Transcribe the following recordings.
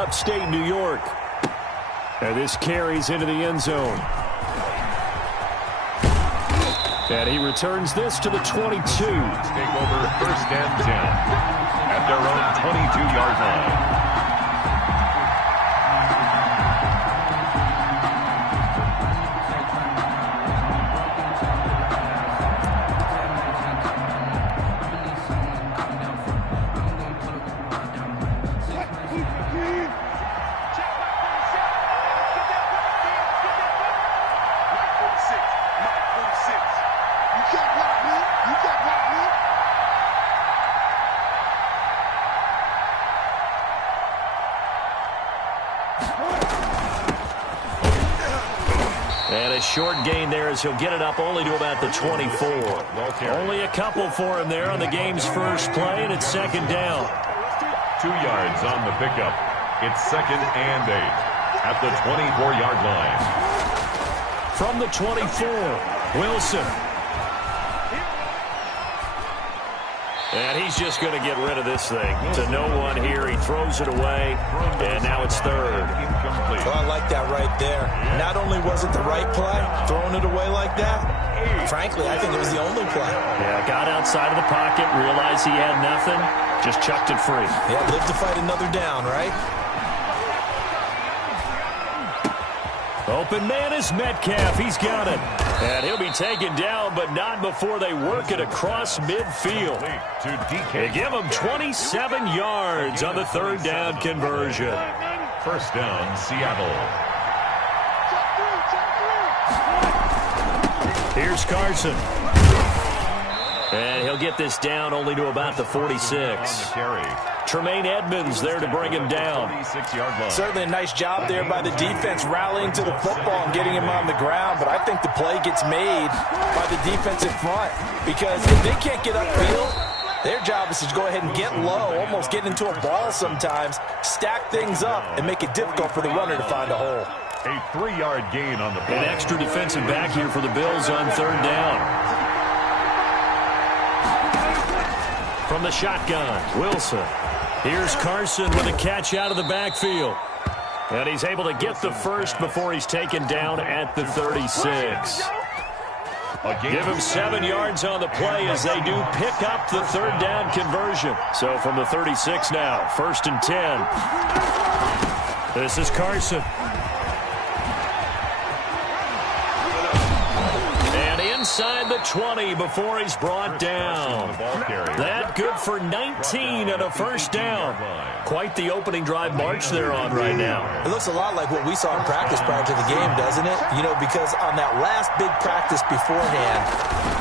upstate New York. And this carries into the end zone. And he returns this to the 22. Take over 1st and 10 at their own 22-yard line. And a short gain there as he'll get it up only to about the 24. Only a couple for him there on the game's first play, and it's 2nd down. 2 yards on the pickup. It's 2nd and 8 at the 24-yard line. From the 24, Wilson. And he's just going to get rid of this thing. To no one here. He throws it away, and now it's 3rd. Well, I like that right there. Not only was it the right play, throwing it away like that, frankly, I think it was the only play. Yeah, got outside of the pocket, realized he had nothing, just chucked it free. Yeah, live to fight another down, right? Open man is Metcalf. He's got it. And he'll be taken down, but not before they work it across midfield. They give him 27 yards on the 3rd down conversion. 1st down, Seattle. Here's Carson. And he'll get this down only to about the 46. Tremaine Edmonds there to bring him down. Certainly a nice job there by the defense rallying to the football and getting him on the ground, but I think the play gets made by the defensive front because if they can't get upfield, their job is to go ahead and get low, almost get into a ball sometimes, stack things up, and make it difficult for the runner to find a hole. A 3-yard gain on the play. An extra defensive back here for the Bills on 3rd down. From the shotgun, Wilson. Here's Carson with a catch out of the backfield. And he's able to get the first before he's taken down at the 36. Give him 7 yards on the play as they do pick up the 3rd down conversion. So from the 36 now, 1st and 10. This is Carson. And inside the 20 before he's brought down. That good for 19 and a 1st down. Quite the opening drive march they're on right now. It looks a lot like what we saw in practice prior to the game, doesn't it? You know, because on that last big practice beforehand,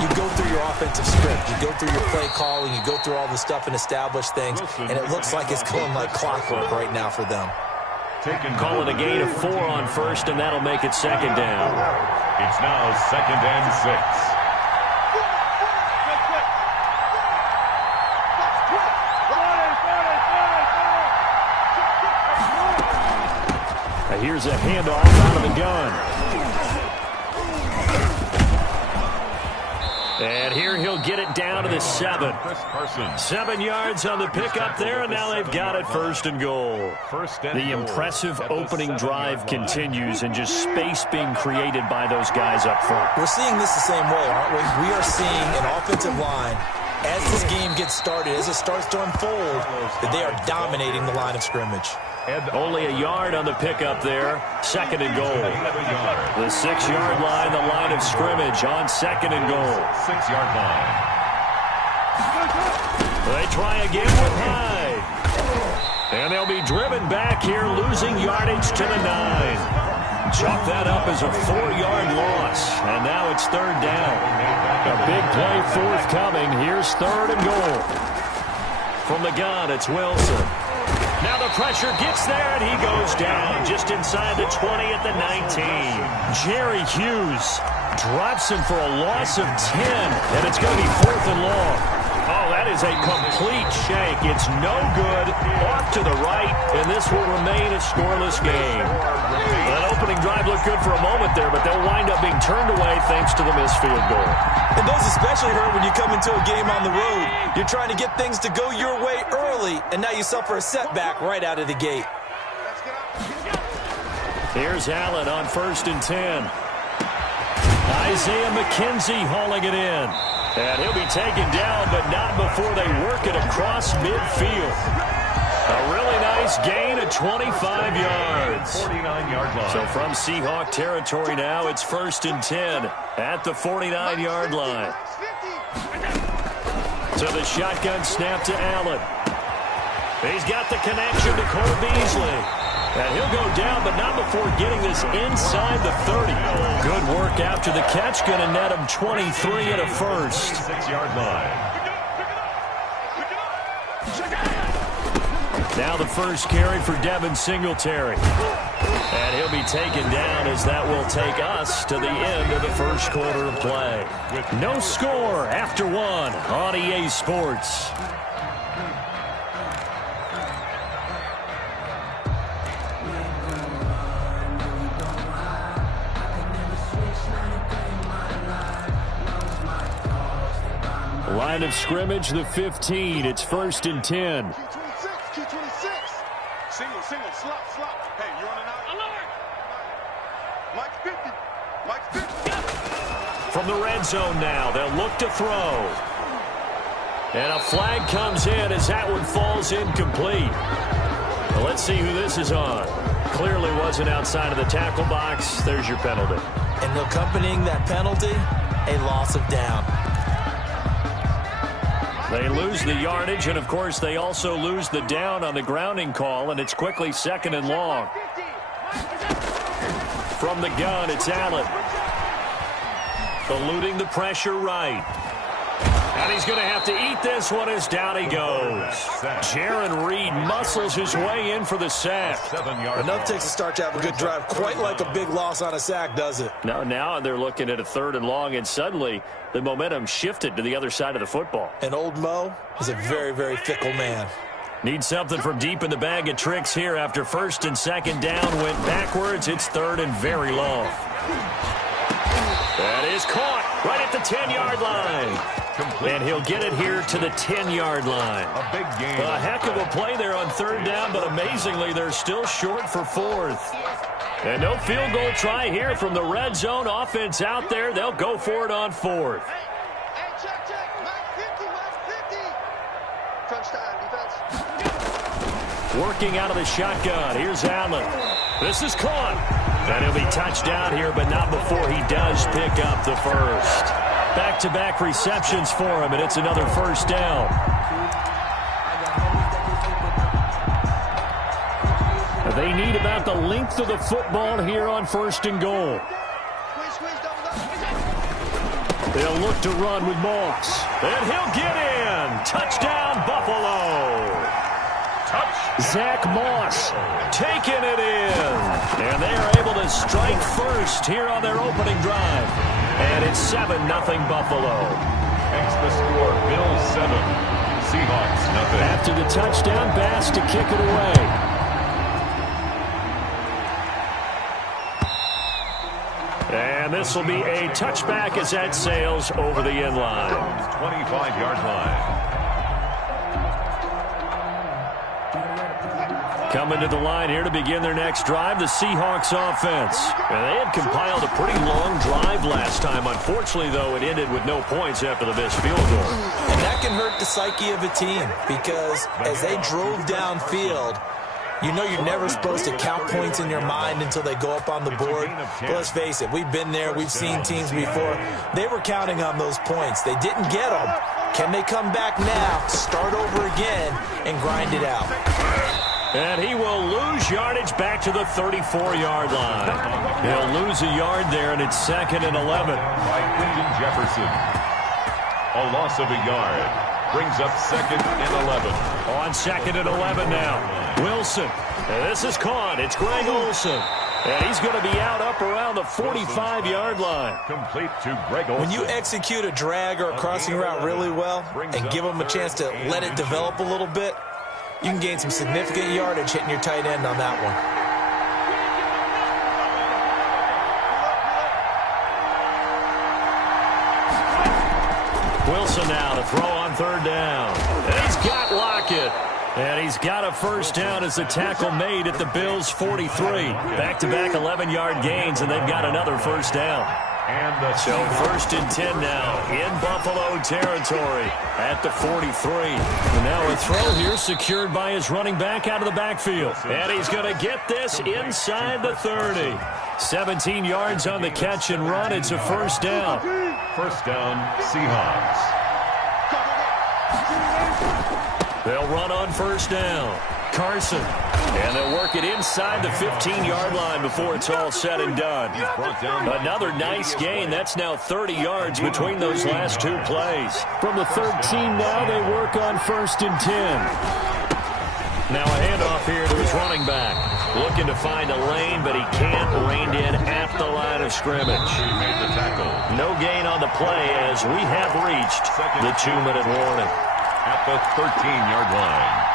you go through your offensive script, you go through your play calling, you go through all the stuff and establish things, and it looks like it's going like clockwork right now for them. Call it a gain of 4 on 1st, and that'll make it 2nd down. It's now 2nd and 6. Here's a handoff out of the gun. And here he'll get it down to the 7. 7 yards on the pickup there, and now they've got it 1st and goal. The impressive opening drive continues, and just space being created by those guys up front. We're seeing this the same way, aren't we? We are seeing an offensive line, as this game gets started, as it starts to unfold, that they are dominating the line of scrimmage. Only a yard on the pickup there. 2nd and goal. The 6-yard line, the line of scrimmage on 2nd and goal. 6-yard line. They try again with Hyde. And they'll be driven back here, losing yardage to the 9. Chalk that up as a 4-yard loss. And now it's 3rd down. A big play forthcoming. Here's 3rd and goal. From the gun, it's Wilson. Now the pressure gets there, and he goes down just inside the 20 at the 19. Jerry Hughes drops him for a loss of 10, and it's going to be 4th and long. Oh, that is a complete shank. It's no good. Off to the right, and this will remain a scoreless game. That opening drive looked good for a moment there, but they'll wind up being turned away thanks to the missed field goal. And those especially hurt when you come into a game on the road. You're trying to get things to go your way early, and now you suffer a setback right out of the gate. Here's Allen on 1st and 10. Isaiah McKenzie hauling it in. And he'll be taken down, but not before they work it across midfield. A really nice gain of 25 yards. 49-yard line. So from Seahawk territory now, it's 1st and 10 at the 49-yard line. So the shotgun snap to Allen. He's got the connection to Cole Beasley. And he'll go down, but not before getting this inside the 30. Good work after the catch. Going to net him 23 and a first. 6-yard line. Now the first carry for Devin Singletary. And he'll be taken down as that will take us to the end of the first quarter of play. No score after one on EA Sports. Line of scrimmage, the 15. It's 1st and 10. Key 26. Single, slop. Hey, you're on an alert. Mike 50. Mike 50. From the red zone now, they'll look to throw. And a flag comes in as that one falls incomplete. Well, let's see who this is on. Clearly wasn't outside of the tackle box. There's your penalty. And accompanying that penalty, a loss of down. They lose the yardage, and, of course, they also lose the down on the grounding call, and it's quickly 2nd and long. From the gun, it's Allen. Eluding the pressure right. And he's going to have to eat this one as down he goes. Jaron Reed muscles his way in for the sack. Enough takes a start to have a good drive. Quite like a big loss on a sack, does it? Now they're looking at a 3rd and long, and suddenly the momentum shifted to the other side of the football. And old Mo is a very, very fickle man. Need something from deep in the bag of tricks here after 1st and 2nd down. Went backwards. It's 3rd and very long. That is caught right at the 10-yard line. And he'll get it here to the 10-yard line. A big game. A heck of a play there on 3rd down, but amazingly, they're still short for 4th. And no field goal try here from the red zone. Offense out there. They'll go for it on 4th. Hey, check. Mike 50. Touchdown, defense. Working out of the shotgun. Here's Allen. This is caught. And he'll be touched down here, but not before he does pick up the first. Back-to-back receptions for him, and it's another 1st down. They need about the length of the football here on 1st and goal. They'll look to run with Moss. And he'll get in. Touchdown, Buffalo. Zach Moss taking it in. And they are able to strike first here on their opening drive. And it's 7-0 Buffalo. Makes the score Bills 7. Seahawks nothing. After the touchdown, Bass to kick it away. And this will be a touchback as that sails over the end line. 25-yard line. Coming to the line here to begin their next drive, the Seahawks offense. And they had compiled a pretty long drive last time. Unfortunately, though, it ended with no points after the missed field goal. And that can hurt the psyche of a team because as they drove downfield, you know you're never supposed to count points in your mind until they go up on the board. But let's face it, we've been there. We've seen teams before. They were counting on those points. They didn't get them. Can they come back now, start over again, and grind it out? And he will lose yardage back to the 34-yard line. He'll lose a yard there, and it's 2nd and 11. By Quinton Jefferson. A loss of a yard. Brings up 2nd and 11. On 2nd and 11 now. Wilson. And this is caught. It's Greg Olsen. And he's going to be out up around the 45-yard line. Complete to Greg Olsen. When you execute a drag or a crossing route really well and give them a chance to let it develop a little bit, you can gain some significant yardage hitting your tight end on that one. Wilson now to throw on 3rd down. And he's got Lockett. And he's got a first down as the tackle made at the Bills' 43. Back-to-back 11-yard gains, and they've got another first down. So 1st and 10 now in Buffalo territory at the 43. And now a throw here secured by his running back out of the backfield. And he's going to get this inside the 30. 17 yards on the catch and run. It's a first down. First down, Seahawks. They'll run on first down. Carson. And they'll work it inside the 15-yard line before it's all said and done. Another nice gain. That's now 30 yards between those last two plays. From the 13 now, they work on 1st and 10. Now a handoff here to his running back. Looking to find a lane, but he can't. Reined in at the line of scrimmage. He made the tackle. No gain on the play as we have reached the 2-minute warning. At the 13-yard line.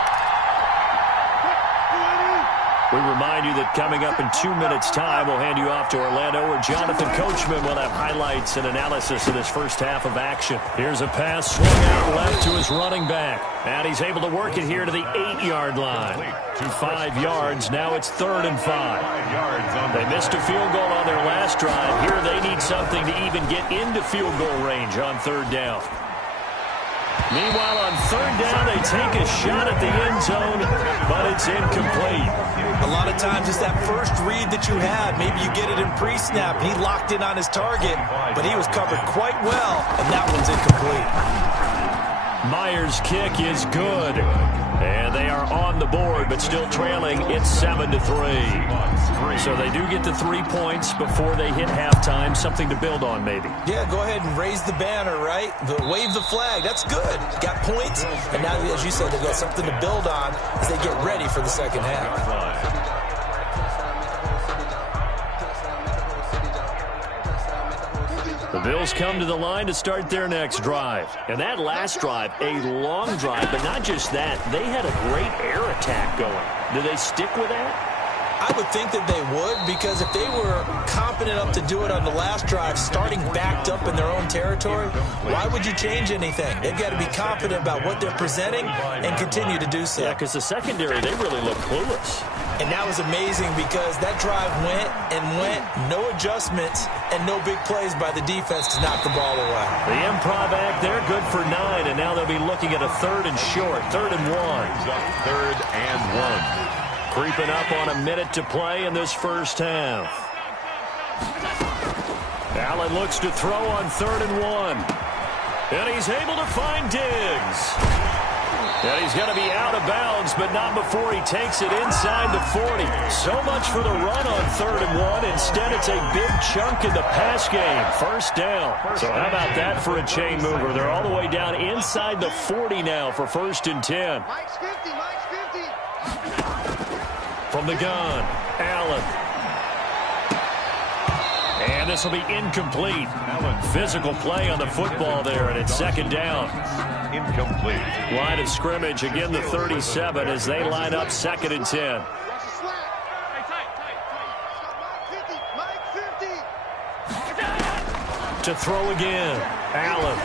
We remind you that coming up in 2 minutes' time, we'll hand you off to Orlando, where Jonathan Coachman will have highlights and analysis of this first half of action. Here's a pass swung out left to his running back. And he's able to work it here to the 8-yard line. 5 yards. Now it's 3rd and 5. They missed a field goal on their last drive. Here they need something to even get into field goal range on 3rd down. Meanwhile, on 3rd down, they take a shot at the end zone, but it's incomplete. A lot of times it's that first read that you had. Maybe you get it in pre-snap. He locked in on his target, but he was covered quite well, and that one's incomplete. Myers' kick is good. And they are on the board, but still trailing. It's 7-3. So they do get the 3 points before they hit halftime. Something to build on, maybe. Yeah, go ahead and raise the banner, right? Wave the flag. That's good. Got points. And now, as you said, they've got something to build on as they get ready for the second half. The Bills come to the line to start their next drive. And that last drive, a long drive, but not just that. They had a great air attack going. Do they stick with that? I would think that they would, because if they were confident enough to do it on the last drive, starting backed up in their own territory, why would you change anything? They've got to be confident about what they're presenting and continue to do so. Yeah, because the secondary, they really look clueless. And that was amazing because that drive went and went, no adjustments, and no big plays by the defense to knock the ball away. The improv act, they're good for 9, and now they'll be looking at a 3rd and short, 3rd and 1. 3rd and 1. Creeping up on a minute to play in this first half. Allen looks to throw on 3rd and 1. And he's able to find Diggs. And he's going to be out of bounds, but not before he takes it inside the 40. So much for the run on 3rd and 1. Instead, it's a big chunk in the pass game. First down. So how about that for a chain mover? They're all the way down inside the 40 now for 1st and 10. Mike's 50, Mike's 50. From the gun, Allen. And this will be incomplete. Physical play on the football there, and it's 2nd down. Incomplete. Line of scrimmage, again the 37 as they line up 2nd and 10. To throw again, Allen.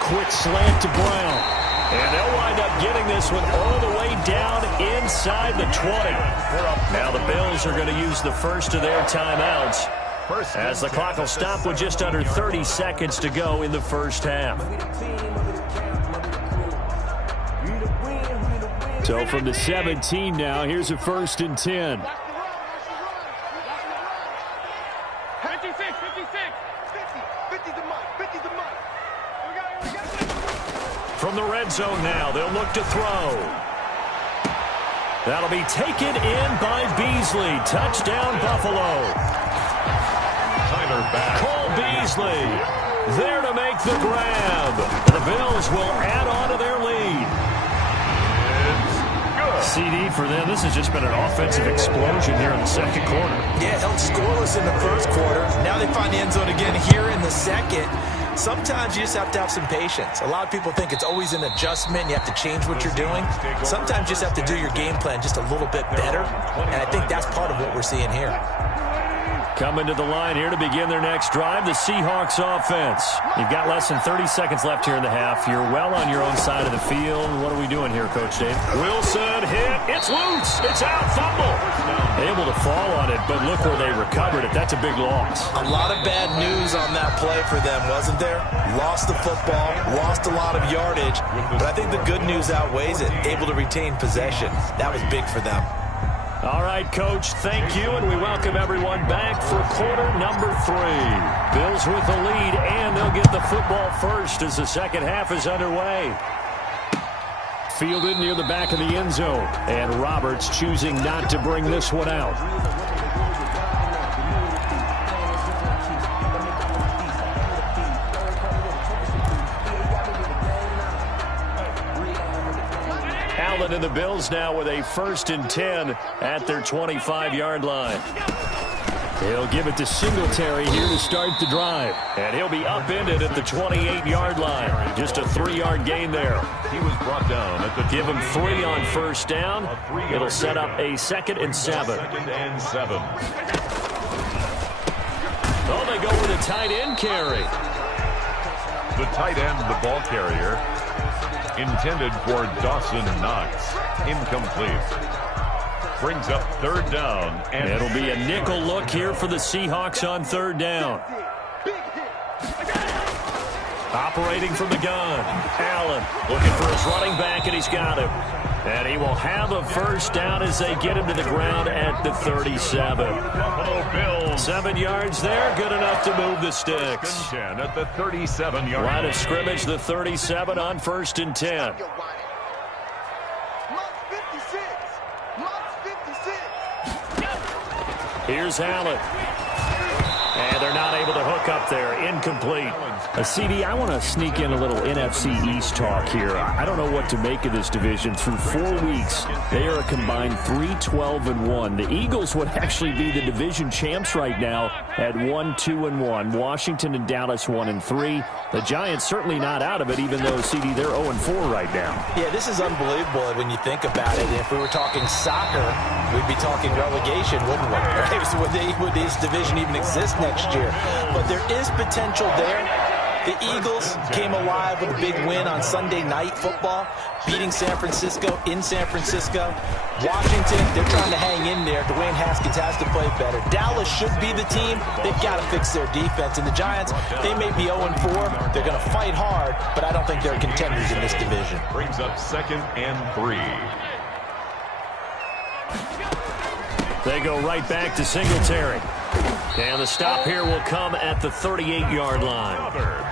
Quick slant to Brown. And they'll wind up getting this one all the way down inside the 20. Now the Bills are going to use the first of their timeouts as the clock will stop with just under 30 seconds to go in the first half. So from the 17 now, here's a 1st and 10. 56, 56. 50 the mark, 50 the mark. We got it. From the red zone now, they'll look to throw. That'll be taken in by Beasley. Touchdown, Buffalo. Tyler back. Cole Beasley there to make the grab. The Bills will add on to their lead. CD for them. This has just been an offensive explosion here in the 2nd quarter. Yeah, held scoreless in the 1st quarter. Now they find the end zone again here in the 2nd. Sometimes you just have to have some patience. A lot of people think it's always an adjustment. You have to change what you're doing. Sometimes you just have to do your game plan just a little bit better. And I think that's part of what we're seeing here. Coming to the line here to begin their next drive, the Seahawks offense. You've got less than 30 seconds left here in the half. You're well on your own side of the field. What are we doing here, Coach Dave? Wilson hit. It's loose. It's out. Fumble. Able to fall on it, but look where they recovered it. That's a big loss. A lot of bad news on that play for them, wasn't there? Lost the football, lost a lot of yardage, but I think the good news outweighs it. Able to retain possession. That was big for them. All right, Coach, thank you, and we welcome everyone back for quarter number 3. Bills with the lead, and they'll get the football first as the second half is underway. Fielded near the back of the end zone, and Roberts choosing not to bring this one out. Allen and the Bills now with a 1st and 10 at their 25-yard line. He'll give it to Singletary here to start the drive. And he'll be upended at the 28-yard line. Just a 3-yard gain there. He was brought down at the Give him 3 on first down. It'll set up a 2nd and 7. 2nd and 7. Oh, they go with a tight end carry. The tight end, the ball carrier, intended for Dawson Knox. Incomplete. Brings up 3rd down. And it'll be a nickel look here for the Seahawks on 3rd down. Operating from the gun. Allen looking for his running back, and he's got him. And he will have a 1st down as they get him to the ground at the 37. Buffalo Bills. 7 yards there, good enough to move the sticks. 10 at the 37-yard line of scrimmage, the 37 on 1st and 10. Here's Allen. And they're not able to hook up there. Incomplete. CD, I want to sneak in a little NFC East talk here. I don't know what to make of this division. Through 4 weeks, they are a combined 3-12-1. The Eagles would actually be the division champs right now at 1-2-1. Washington and Dallas 1-3. The Giants certainly not out of it, even though, CD, they're 0-4 right now. Yeah, this is unbelievable when you think about it. If we were talking soccer, we'd be talking relegation, wouldn't we? Right? Would this division even exist next year? But there is potential there. The Eagles came alive with a big win on Sunday Night Football, beating San Francisco in San Francisco. Washington, they're trying to hang in there. Dwayne Haskins has to play better. Dallas should be the team. They've got to fix their defense. And the Giants, they may be 0-4. They're going to fight hard, but I don't think they're contenders in this division. Brings up 2nd and 3. They go right back to Singletary. And the stop here will come at the 38-yard line.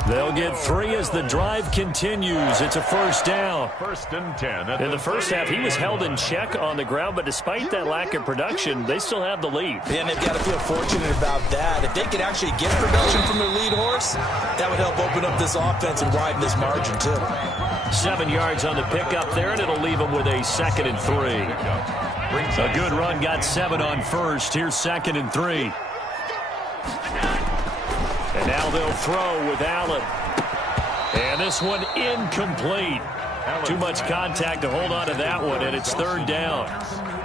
They'll get 3 as the drive continues. It's a 1st down. 1st and 10. In the first half, he was held in check on the ground, but despite that lack of production, they still have the lead. And they've got to feel fortunate about that. If they could actually get production from their lead horse, that would help open up this offense and widen this margin, too. 7 yards on the pickup there, and it'll leave them with a 2nd and 3. A good run, got 7 on first. Here's 2nd and 3. And now they'll throw with Allen. And this one incomplete. Too much contact to hold on to that one, and it's 3rd down.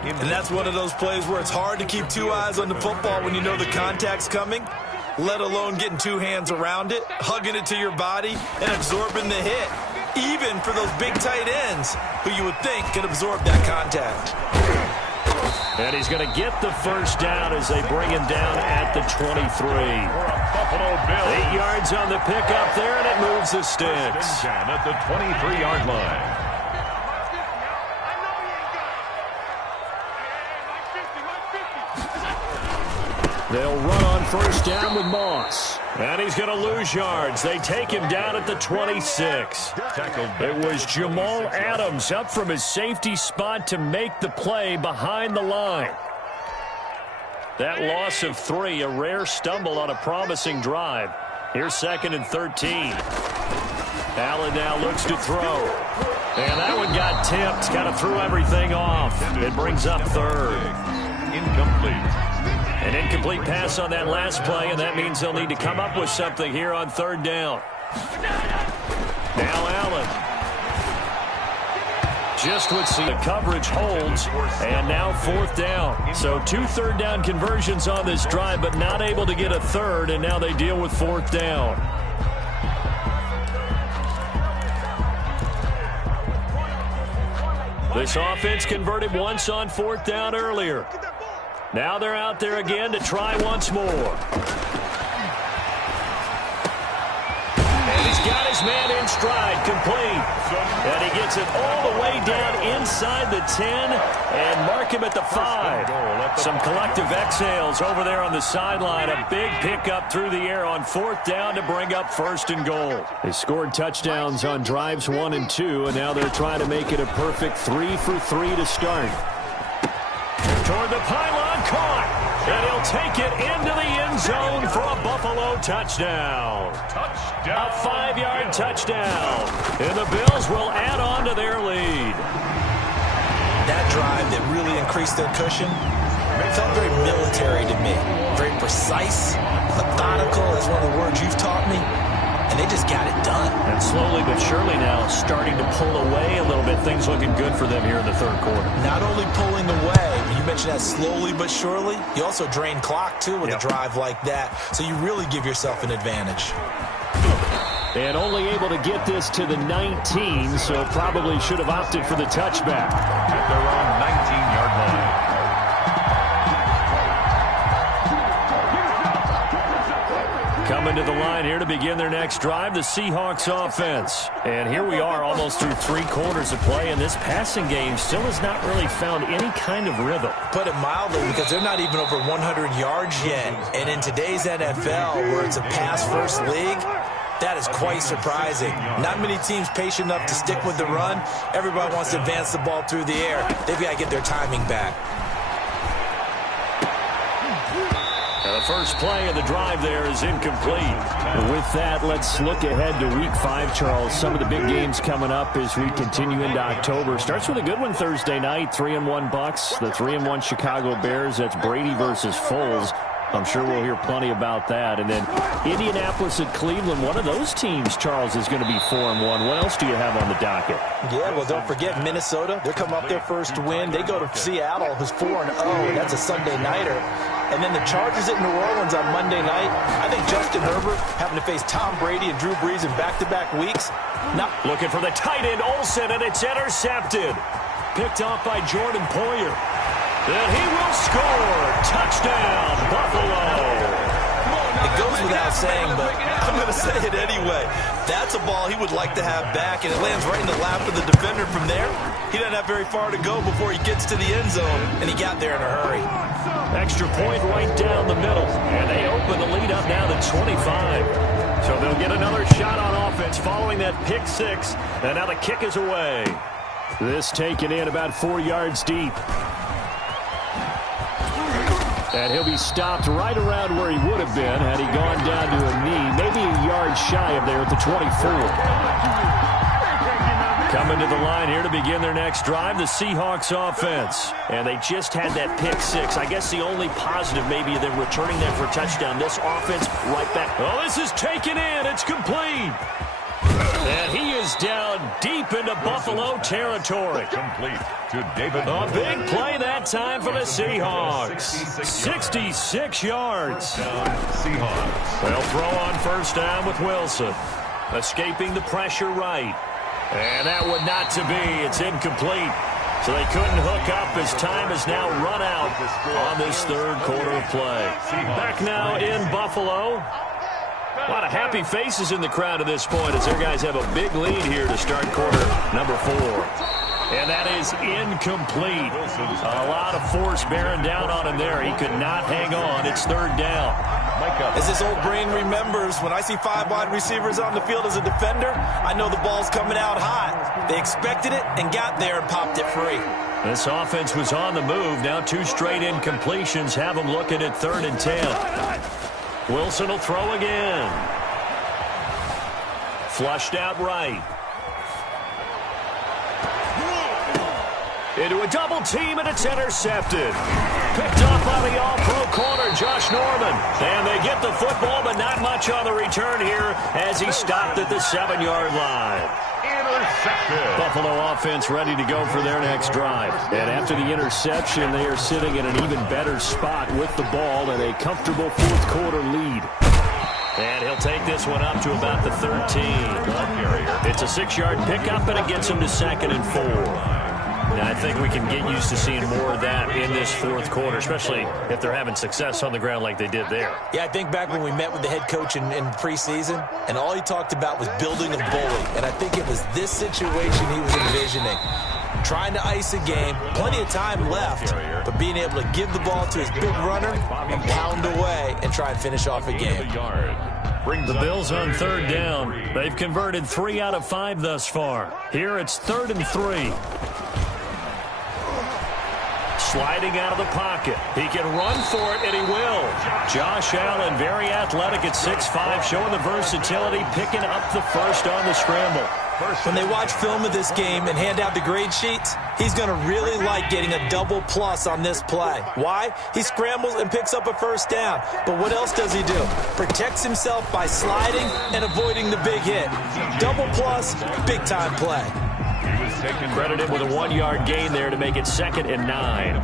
And that's one of those plays where it's hard to keep 2 eyes on the football when you know the contact's coming, let alone getting 2 hands around it, hugging it to your body, and absorbing the hit. Even for those big tight ends who you would think could absorb that contact. And he's going to get the 1st down as they bring him down at the 23. 8 yards on the pickup there, and it moves the sticks. At the 23-yard line. They'll run on 1st down with Moss. And he's going to lose yards. They take him down at the 26. It was Jamal Adams up from his safety spot to make the play behind the line. That loss of 3, a rare stumble on a promising drive. Here's 2nd and 13. Allen now looks to throw. And that one got tipped. Kind of threw everything off. It brings up 3rd. Incomplete. An incomplete pass on that last play, and that means they'll need to come up with something here on 3rd down. Now Allen. Just would see the coverage holds, and now 4th down. So 2 third-down conversions on this drive, but not able to get a third, and now they deal with 4th down. This offense converted once on 4th down earlier. Now they're out there again to try once more. And he's got his man in stride, complete. And he gets it all the way down inside the 10 and mark him at the 5. Some collective exhales over there on the sideline. A big pickup through the air on 4th down to bring up 1st and goal. They scored touchdowns on drives 1 and 2, and now they're trying to make it a perfect 3 for 3 to start. Toward the pylon, caught. And he'll take it into the end zone for a Buffalo touchdown. A 5-yard touchdown. And the Bills will add on to their lead. That drive that really increased their cushion felt very military to me. Very precise, methodical, is one of the words you've taught me. And they just got it done. And slowly but surely now starting to pull away a little bit. Things looking good for them here in the 3rd quarter. Not only pulling away, but you mentioned that slowly but surely. You also drain clock, too, with a drive like that. So you really give yourself an advantage. And only able to get this to the 19, so probably should have opted for the touchback. At their own 19-yard line. Coming to the line here to begin their next drive, the Seahawks offense. And here we are almost through 3 quarters of play, and this passing game still has not really found any kind of rhythm. Put it mildly, because they're not even over 100 yards yet. And in today's NFL, where it's a pass-first league, that is quite surprising. Not many teams patient enough to stick with the run. Everybody wants to advance the ball through the air. They've got to get their timing back. The first play of the drive there is incomplete. With that, let's look ahead to Week 5, Charles. Some of the big games coming up as we continue into October. Starts with a good one Thursday night, 3-1 Bucks, the 3-1 Chicago Bears. That's Brady versus Foles. I'm sure we'll hear plenty about that. And then Indianapolis at Cleveland. One of those teams, Charles, is going to be 4-1. What else do you have on the docket? Yeah, well, don't forget Minnesota. They're coming off their first win. They go to Seattle, who's 4-0. That's a Sunday nighter. And then the Chargers at New Orleans on Monday night. I think Justin Herbert having to face Tom Brady and Drew Brees in back-to-back weeks. Not looking for the tight end, Olsen, and it's intercepted. Picked off by Jordan Poyer. And he will score. Touchdown, Buffalo. It goes without saying, but I'm going to say it anyway. That's a ball he would like to have back, and it lands right in the lap of the defender from there. He doesn't have very far to go before he gets to the end zone, and he got there in a hurry. Extra point right down the middle, and they open the lead up now to 25. So they'll get another shot on offense following that pick 6, and now the kick is away. This taken in about 4 yards deep. And he'll be stopped right around where he would have been had he gone down to a knee, maybe a yard shy of there at the 24. Coming to the line here to begin their next drive, the Seahawks offense. And they just had that pick 6. I guess the only positive maybe they're returning that for a touchdown. This offense right back. Oh, this is taken in. It's complete. And he is down deep into Buffalo territory. Complete to David. A big play that time for the Seahawks. 66 yards. Seahawks. They'll throw on first down with Wilson. Escaping the pressure right. And that would not to be. It's incomplete. So they couldn't hook up as time has now run out on this 3rd quarter of play. Back now in Buffalo. A lot of happy faces in the crowd at this point as their guys have a big lead here to start quarter number 4. And that is incomplete. A lot of force bearing down on him there. He could not hang on. It's 3rd down. As this old brain remembers, when I see 5 wide receivers on the field as a defender, I know the ball's coming out hot. They expected it and got there and popped it free. This offense was on the move. Now 2 straight incompletions have them looking at 3rd and 10. Wilson will throw again. Flushed out right. Into a double team, and it's intercepted. Picked up by the all-pro corner, Josh Norman. And they get the football, but not much on the return here as he stopped at the 7-yard line. intercepted. Buffalo offense ready to go for their next drive. And after the interception, they are sitting in an even better spot with the ball and a comfortable fourth quarter lead. And he'll take this one up to about the 13. It's a 6-yard pickup, and it gets him to 2nd and 4. Now, I think we can get used to seeing more of that in this fourth quarter, especially if they're having success on the ground like they did there. Yeah, I think back when we met with the head coach in preseason, and all he talked about was building a bully. And I think it was this situation he was envisioning. Trying to ice a game, plenty of time left, but being able to give the ball to his big runner and pound away and try and finish off a game. The Bills on 3rd down. They've converted 3 out of 5 thus far. Here it's 3rd and 3. Sliding out of the pocket. He can run for it, and he will. Josh Allen, very athletic at 6'5", showing the versatility, picking up the first on the scramble. When they watch film of this game and hand out the grade sheets, he's going to really like getting a double plus on this play. Why? He scrambles and picks up a first down. But what else does he do? Protects himself by sliding and avoiding the big hit. Double plus, big-time play. Credited with a 1-yard gain there to make it 2nd and 9.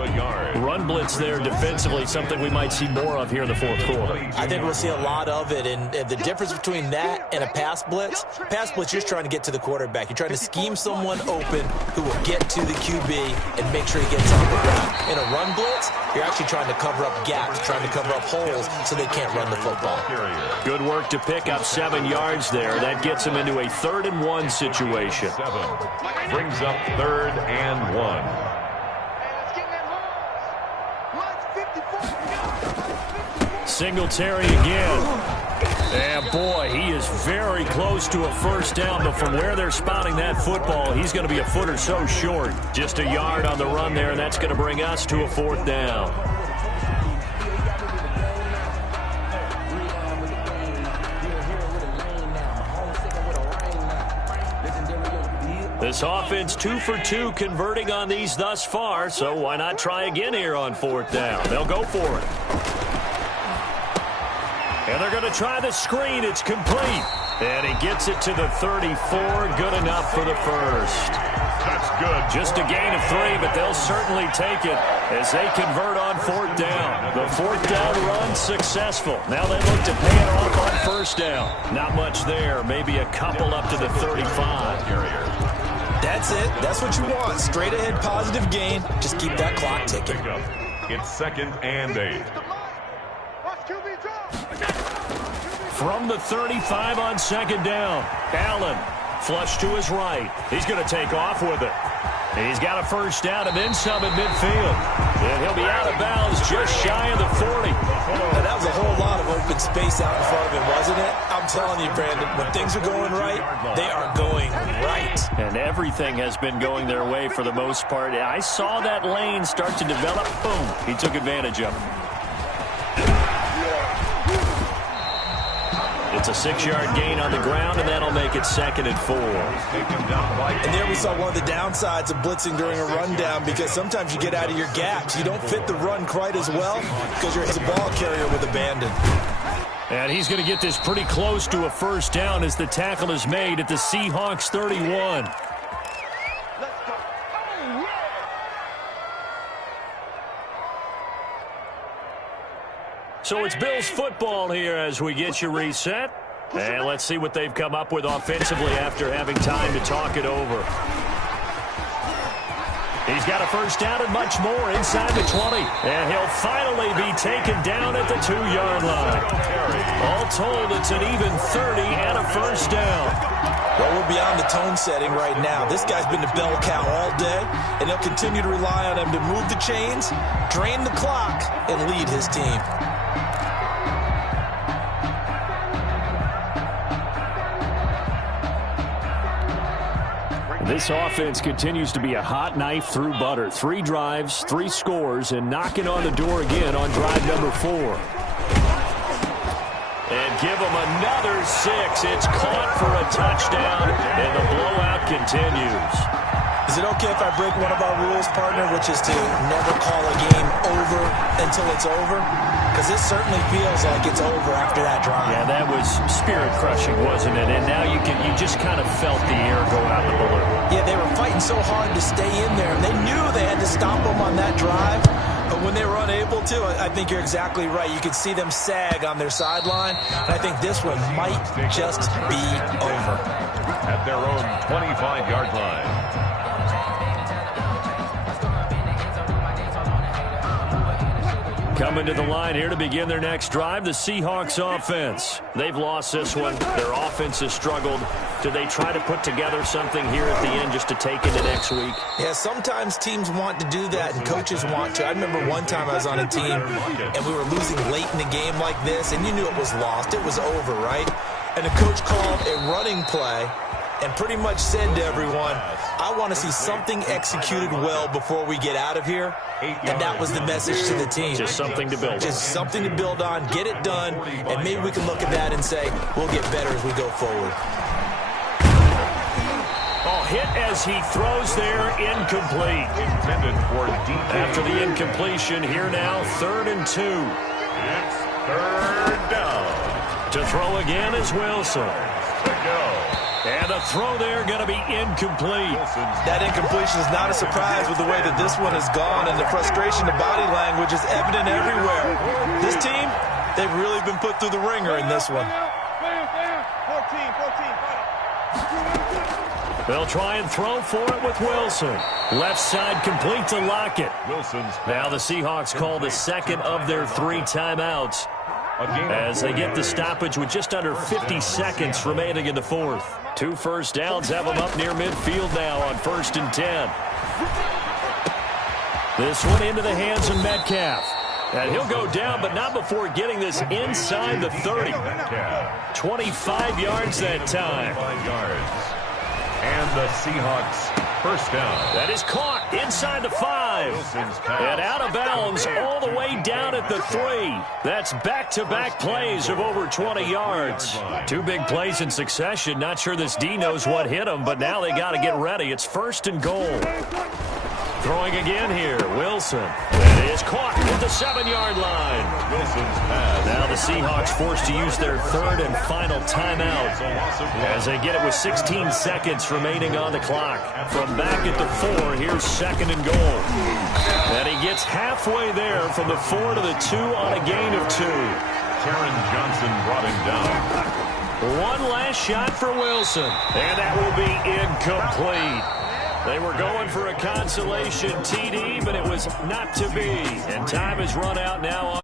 Run blitz there defensively, something we might see more of here in the fourth quarter. I think we'll see a lot of it, and the difference between that and a pass blitz, you're just trying to get to the quarterback. You're trying to scheme someone open who will get to the QB and make sure he gets on the ground. In a run blitz, you're actually trying to cover up gaps, trying to cover up holes so they can't run the football. Good work to pick up 7 yards there. That gets him into a 3rd and 1 situation. Brings up 3rd and 1. Singletary again. And boy, he is very close to a first down, but from where they're spotting that football, he's going to be a foot or so short. Just a yard on the run there, and that's going to bring us to a 4th down. This offense 2 for 2 converting on these thus far, so why not try again here on 4th down? They'll go for it. And they're going to try the screen. It's complete. And he gets it to the 34. Good enough for the first. That's good. Just a gain of 3, but they'll certainly take it as they convert on 4th down. The 4th down run successful. Now they look to pay it off on 1st down. Not much there. Maybe a couple up to the 35. That's it. That's what you want. Straight ahead positive gain. Just keep that clock ticking. It's 2nd and 8. From the 35 on 2nd down. Allen flush to his right. He's going to take off with it. He's got a first down and then some at midfield. And he'll be out of bounds just shy of the 40. Now, that was a whole lot of open space out in front of him, wasn't it? I'm telling you, Brandon, when things are going right, they are going right. And everything has been going their way for the most part. I saw that lane start to develop. Boom. He took advantage of it. It's a 6-yard gain on the ground, and that'll make it 2nd and 4. And there we saw one of the downsides of blitzing during a rundown, because sometimes you get out of your gaps. You don't fit the run quite as well because you're a ball carrier with abandon. And he's going to get this pretty close to a first down as the tackle is made at the Seahawks 31. So it's Bills football here as we get you reset. And let's see what they've come up with offensively after having time to talk it over. He's got a first down and much more inside the 20. And he'll finally be taken down at the 2-yard line. All told, it's an even 30 and a first down. Well, we're beyond the tone setting right now. This guy's been the bell cow all day, and they'll continue to rely on him to move the chains, drain the clock, and lead his team. This offense continues to be a hot knife through butter. 3 drives, 3 scores, and knocking on the door again on drive number 4. And give them another 6. It's caught for a touchdown, and the blowout continues. Is it okay if I break one of our rules, partner, which is to never call a game over until it's over? because it certainly feels like it's over after that drive. Yeah, that was spirit-crushing, wasn't it? And now you just kind of felt the air go out of the balloon. Yeah, they were fighting so hard to stay in there, and they knew they had to stop them on that drive. But when they were unable to, I think you're exactly right. You could see them sag on their sideline, and I think this one might just be over. At their own 25-yard line. Coming to the line here to begin their next drive, the Seahawks offense. They've lost this one. Their offense has struggled. Do they try to put together something here at the end just to take into next week? Yeah, sometimes teams want to do that and coaches want to. I remember one time I was on a team and we were losing late in the game like this, and you knew it was lost. It was over, right? And the coach called a running play and pretty much said to everyone, I want to see something executed well before we get out of here. And that was the message to the team. Just something to build on. Just something to build on, get it done, and maybe we can look at that and say, we'll get better as we go forward. Oh, hit as he throws there, incomplete. Intended for DK. After the incompletion, here now, 3rd and 2. It's 3rd down. To throw again is Wilson. To go. And the throw there going to be incomplete. That incompletion is not a surprise with the way that this one has gone, and the frustration, the body language is evident everywhere. This team, they've really been put through the ringer in this one. 14. They'll try and throw for it with Wilson. Left side complete to Lockett. Wilson's Now the Seahawks call the second of their 3 timeouts as they get the stoppage with just under 50 seconds remaining in the 4th. 2 first downs have them up near midfield now on 1st and 10. This one into the hands of Metcalf. And he'll go down, but not before getting this inside the 30. 25 yards that time. 5 yards. And the Seahawks first down. That is caught inside the 5. And out of bounds all the way down at the 3. That's back-to-back plays of over 20 yards. 2 big plays in succession. Not sure this D knows what hit him, but now they got to get ready. It's 1st and goal. Throwing again here, Wilson. It is caught at the 7-yard line. Wilson's pass. Now the Seahawks forced to use their 3rd and final timeout as they get it with 16 seconds remaining on the clock. From back at the 4, here's 2nd and goal. And he gets halfway there from the 4 to the 2 on a gain of 2. Taron Johnson brought him down. One last shot for Wilson, and that will be incomplete. They were going for a consolation TD, but it was not to be. And time has run out now.